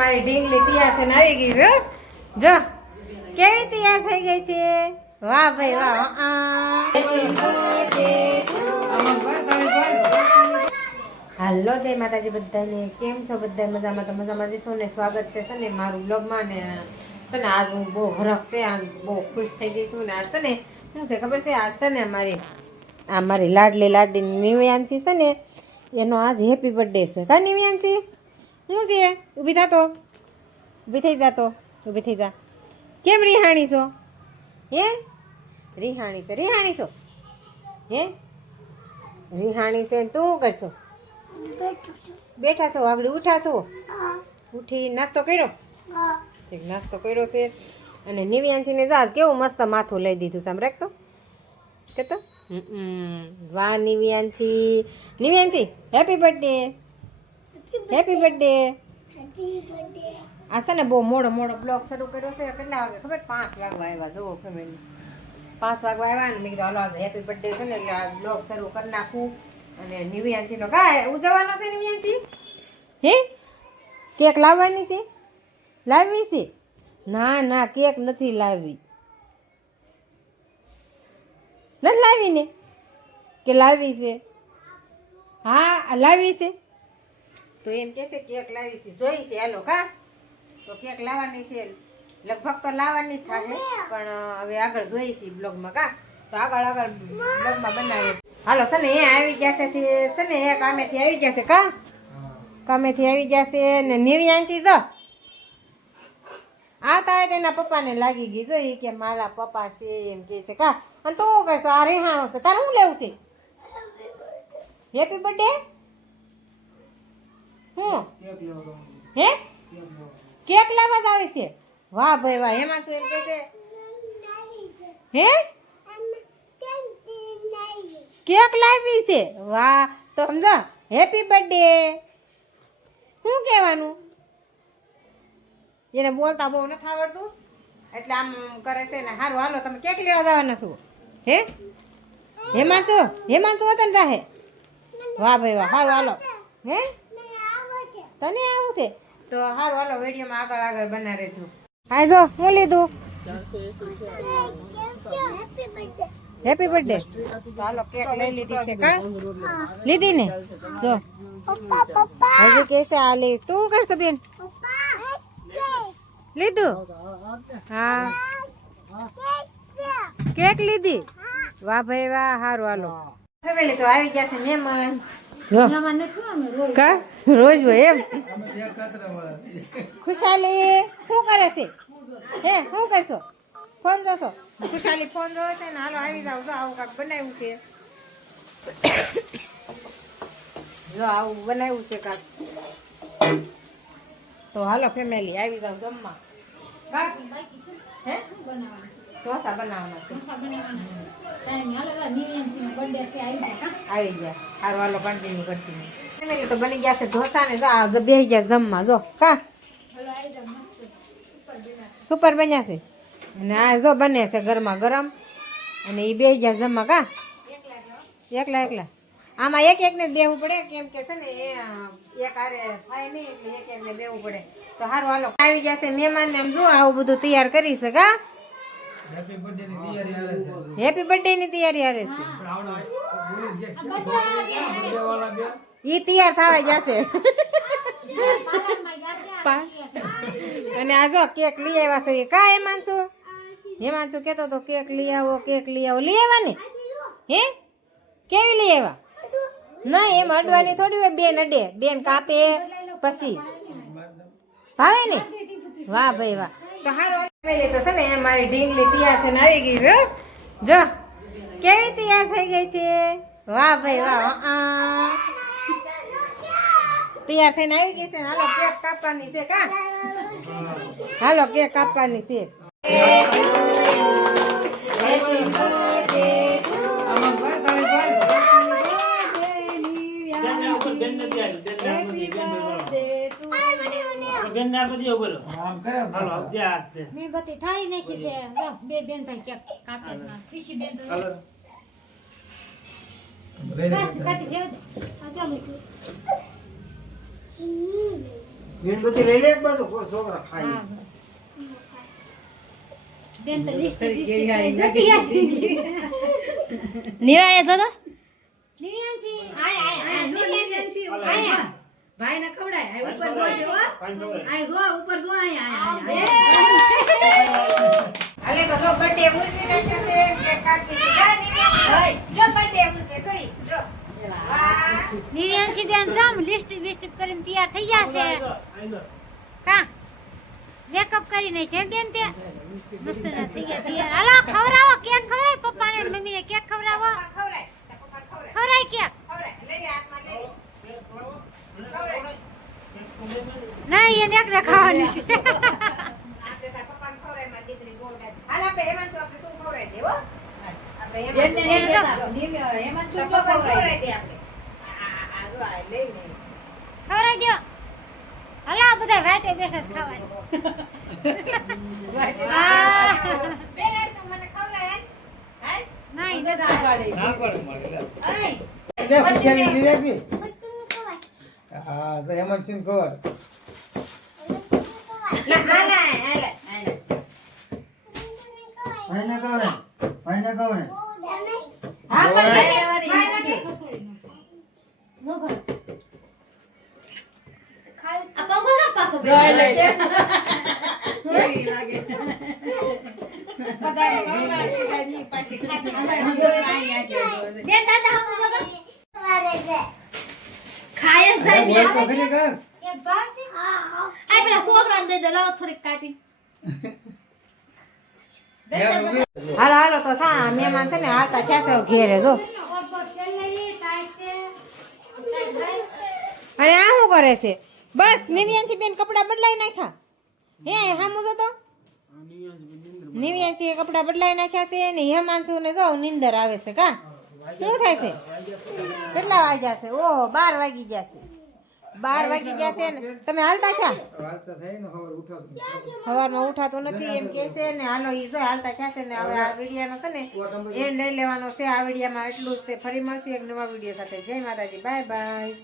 મારી ઢીંગલી તૈયાર થઈને આવી ગઈ છે. જો કેવી તૈયાર થઈ ગઈ છે. વાહ ભાઈ વાહ. હાલો જય માતાજી બધાને. કેમ છો બધા? મજામાં? તો મજામાં જઈશું ને. સ્વાગત છે ને મારું બ્લોગમાં ને. છે ને આજ હું બહુ હરખ છે, આમ બહુ ખુશ થઈ ગઈ છું ને. આજ છે ને શું છે ખબર છે? આજ છે ને મારી લાડલી નિવ્યાંશી છે ને, એનો આજ હેપી બર્થડે છે. કા નિવ્યાંશી શું છે? ઊભી થાતો, ઊભી થઈ જાતો, ઊભી થઈ જા. કેમ રિહાણી છો? હે રિહાણી છે, રિહાણી છો હે રિહાણી છે. તું કરશો? બેઠા છો? આગળ ઉઠા છો? ઉઠી નાસ્તો કર્યો? નાસ્તો કર્યો છે. અને નિવ્યાંશીને જાજ કેવું મસ્ત માથું લઈ દીધું. સામ રાખતો કેતો વાહ નિવ્યાંશી. નિવ્યાંશી હેપી બર્થડે, હેપી બર્થડે. આ છે ને બહુ મોડો બ્લોગ શરૂ કર્યો છે. કેટલા વાગે ખબર? 5 વાગવા આવ્યા. જુઓ ફેમિલી, 5 વાગવા આવ્યા ને મેં કીધું હાલો હેપી બર્થડે છે ને એટલે આ બ્લોગ શરૂ કરી નાખું. અને નિવ્યાંશીનો કાંઈ ઉજવવાનો છે નિવ્યાંશી? હે કેક લાવવાની છે? લાવવી છે? ના ના કેક નથી લાવવી. નથી લાવી ને કે લાવવી છે? હા લાવવી છે. તો એમ કહેશે કેક લાવી છે. જોઈ છે હાલો કા. તો કેક લાવવાની છે, લગભગ તો લાવવાની જ થાય, પણ હવે આગળ જોઈ છે બ્લોગમાં કા. તો આગળ બ્લોગમાં બનાવીએ. હાલો છે ને એ આવી ગયા છે ને એ કામેથી આવી ગયા છે કા. કામેથી આવી ગયા છે ને નિવ્યાંશી જો આવતા હોય તેના પપ્પાને લાગી ગઈ. જો એ કે મારા પપ્પા છે એમ કે છે કા. અને તું કરશો? આ રેહાણો છે. તારે શું લેવું છે? Happy birthday. હું હે કેક લાવવા જ આવે છે? વાહ ભાઈ વાહ. એમાં તું એમ કે છે હે કેક લાવી છે? વાહ. તો સમજો હેપી બર્થડે શું કહેવાનું? એને બોલતા બહુ નથી આવડતું એટલે આમ કરે છે ને. સારું હાલો તમે કેક લેવા જવાના છો? હે હેમાંશુ વતન જાહે? વાહ ભાઈ વાહ. સારું હાલો. હે તને આવું છે? તો સારું હાલો વિડીયોમાં આગળ બના રહેજો. હા જો હું લીધું હેપી બર્થડે. તો હાલો કેક લઈ લીધી છે કા. લીધી ને? જો હજુ કે છે આ લઈ. તું કરશો બેન? લીધું? હા કેક લીધી? વાહ ભાઈ વાહ. સારું હાલો ફેમિલી. તો આવી ગયા છે મહેમાન. કા રોજ હોય એમ? ખુશાલી શું કરે છે? હે શું કરશો? ફોન જોશો? ખુશાલી ફોન જોવે છે ને. હાલો આવી જાવ. જો આવું કાંક બનાવ્યું છે. જો આવું બનાવ્યું છે કાંક. તો હાલો ફેમિલી આવી જાવ જમવા. હે ઢોસા બનાવવાના છે. આવી ગયા. સારું હાલો કન્ટિન્યુ કરતી. ફેમિલી તો બની ગયા છે ઢોસા ને. જો બેસી ગયા જમવા. જો કા સુપર બન્યા છે. અને આ જો બને છે ગરમા ગરમ. અને એ બેસી ગયા જમવા કા. એકલા આમાં એક ને બેવું પડે કેમ કે છે ને એક હારે થાય નહીં એટલે એક ને બેવું પડે. તો સારું હાલો આવી ગયા છે મહેમાન ને. આમ જો આવું બધું તૈયાર કરી છે કા. હેપી બર્થડે ની તૈયારી હાલે છે. ઈ તૈયાર થવા જશે. અને આ જો કેક લઈ આવ્યા છે કા. હેમાંશુ કેતો તો કેક લઈ આવો, કેક લઈ આવો. લઈ આવ્યા ને? હે કેવી લઈ આવ્યા? ના એમ અડવાની થોડી હોય. બેન અડે, બેન કાપે પછી ભાવે ને. વાહ ભાઈ વાહ. તો સારું તો છે ને મારી ઢીંગલી તૈયાર થઈને આવી ગઈ છે. જો કેવી તૈયાર થઈ ગઈ છે. વાહ ભાઈ વાહ. તૈયાર થઈને આવી ગઈ છે. હાલો કેક કાપવાની છે કા. હાલો કેક કાપવાની છે. મીણબત્તી ઠારી નાખી છે. બે બેન ભાઈ કેક કાપે છે. ખુશી બેન તો મીણબત્તી લઈ લે એક બાજુ કોઈ છોકરા ખાય હા, બસ. બેન તો લિસ્ટ નિવાય તો નિર્યાંશી ભાઈ ને ખવડાય આ ઉપર જોજો હો આ જો ઉપર જો આ હાલે તો જો બર્થડે ઉજવી નાખ્યો છે કેક કાપી દીધા નિર્યાંશી જો બર્થડે ઉજવે જોઈ જો વાહ નિર્યાંશી બેન જમ લિસ્ટ કરીને તૈયાર થઈ ગયા છે કા મેકઅપ કરીને છે બેન તે મસ્ત ના થઈ ગયા તૈયાર હાલો ખવડાવો કેક ખવડાય પપ્પાને અને મમ્મીને કેક ખવડાવો ખવરાય પપ્પા ખવરાય ખવડાય કેક ખવરાય લઈ લે હાથમાં લઈ લે ખવરાય નહીં એને એક ખાવાની છે આપણે તાર પપ્પાને ખવરાય માં દીકરી ગોળ હાલ આપણે હેમાંત આપણે તું ખવરાય દે હો આપણે હેમાંત એમાં તો ચૂંટો પપ્પાને ખવડાય ખવરાય દે આપણે આ જો આ લઈ લે ખવડાઈ દો હાલો આ બધા વાટે બેઠા છે ખાવાની બેન તું મને ખવરાય હાલ નહીં ના પડે મારે લે અય લે પૂછ્યા ની દીધી હા તો હેમંત સિંહ કવર ના આલે આલે આલે ભાઈને કવરે ભાઈને કવરે હા પણ ગોળ. લઈ લેવાની બોલ તો ખરી કર એ બાસી હાલો હાલો તો સા મહેમાન છે ને હાલતા થયા છે ઘેરે જો અને આ શું કરે છે બસ નિવ્યાંશી બેન કપડા બદલાઈ નાખ્યા હે હામું જો તો નિવ્યાંશી કપડા બદલાઈ નાખ્યા છે ને હેમાંશુ ને જો નીંદર આવે છે કા શું થાય છે કેટલા વાગ્યા છે ઓહો 12 વાગી ગયા છે 12 વાગી ગયા છે ને તમે હાલતા ક્યાં વાર્તા થઈ ને ખબર ઉઠાતું સવારમાં ઉઠાતું નથી એમ કે છે ને હાલો ઈ જો હાલતા ક્યાં છે ને હવે આ વિડીયોનો છે ને એ લઈ લેવાનો છે આ વિડીયોમાં એટલું જ છે ફરી મળશું એક નવા વિડીયો સાથે જય માતાજી બાય બાય